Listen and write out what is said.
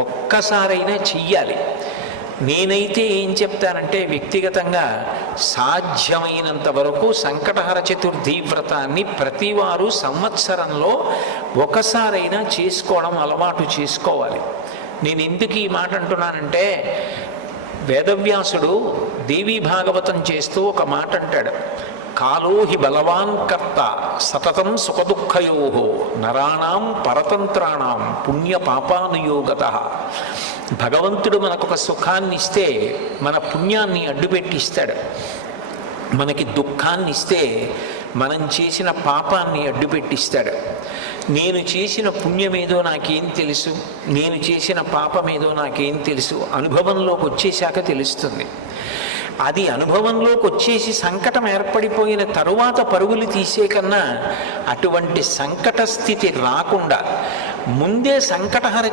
ఒక్కసారైనా చెయ్యాలి. నేనైతే ఏం చెప్తానంటే వ్యక్తిగతంగా సాధ్యమైనంత వరకు సంకటహర చతుర్థి వ్రతాన్ని ప్రతివారు సంవత్సరంలో ఒకసారైనా చేసుకోవడం అలవాటు చేసుకోవాలి. నేను ఎందుకు ఈ మాట అంటున్నానంటే, వేదవ్యాసుడు దేవీ భాగవతం చేస్తూ ఒక మాట అంటాడు, కాలో హి బలవాన్ కర్త సతతం సుఖదుఃఖయో నరాణం పరతంత్రాణం పుణ్య పాపానుయోగత. భగవంతుడు మనకొక సుఖాన్ని ఇస్తే మన పుణ్యాన్ని అడ్డుపెట్టిస్తాడు, మనకి దుఃఖాన్ని ఇస్తే మనం చేసిన పాపాన్ని అడ్డుపెట్టిస్తాడు. నేను చేసిన పుణ్యమేదో నాకేం తెలుసు, నేను చేసిన పాపమేదో నాకేం తెలుసు, అనుభవంలోకి వచ్చేశాక తెలుస్తుంది. అది అనుభవంలోకి వచ్చేసి సంకటం ఏర్పడిపోయిన తరువాత పరుగులు తీసే కన్నా అటువంటి సంకట స్థితి రాకుండా ముందే సంకటహర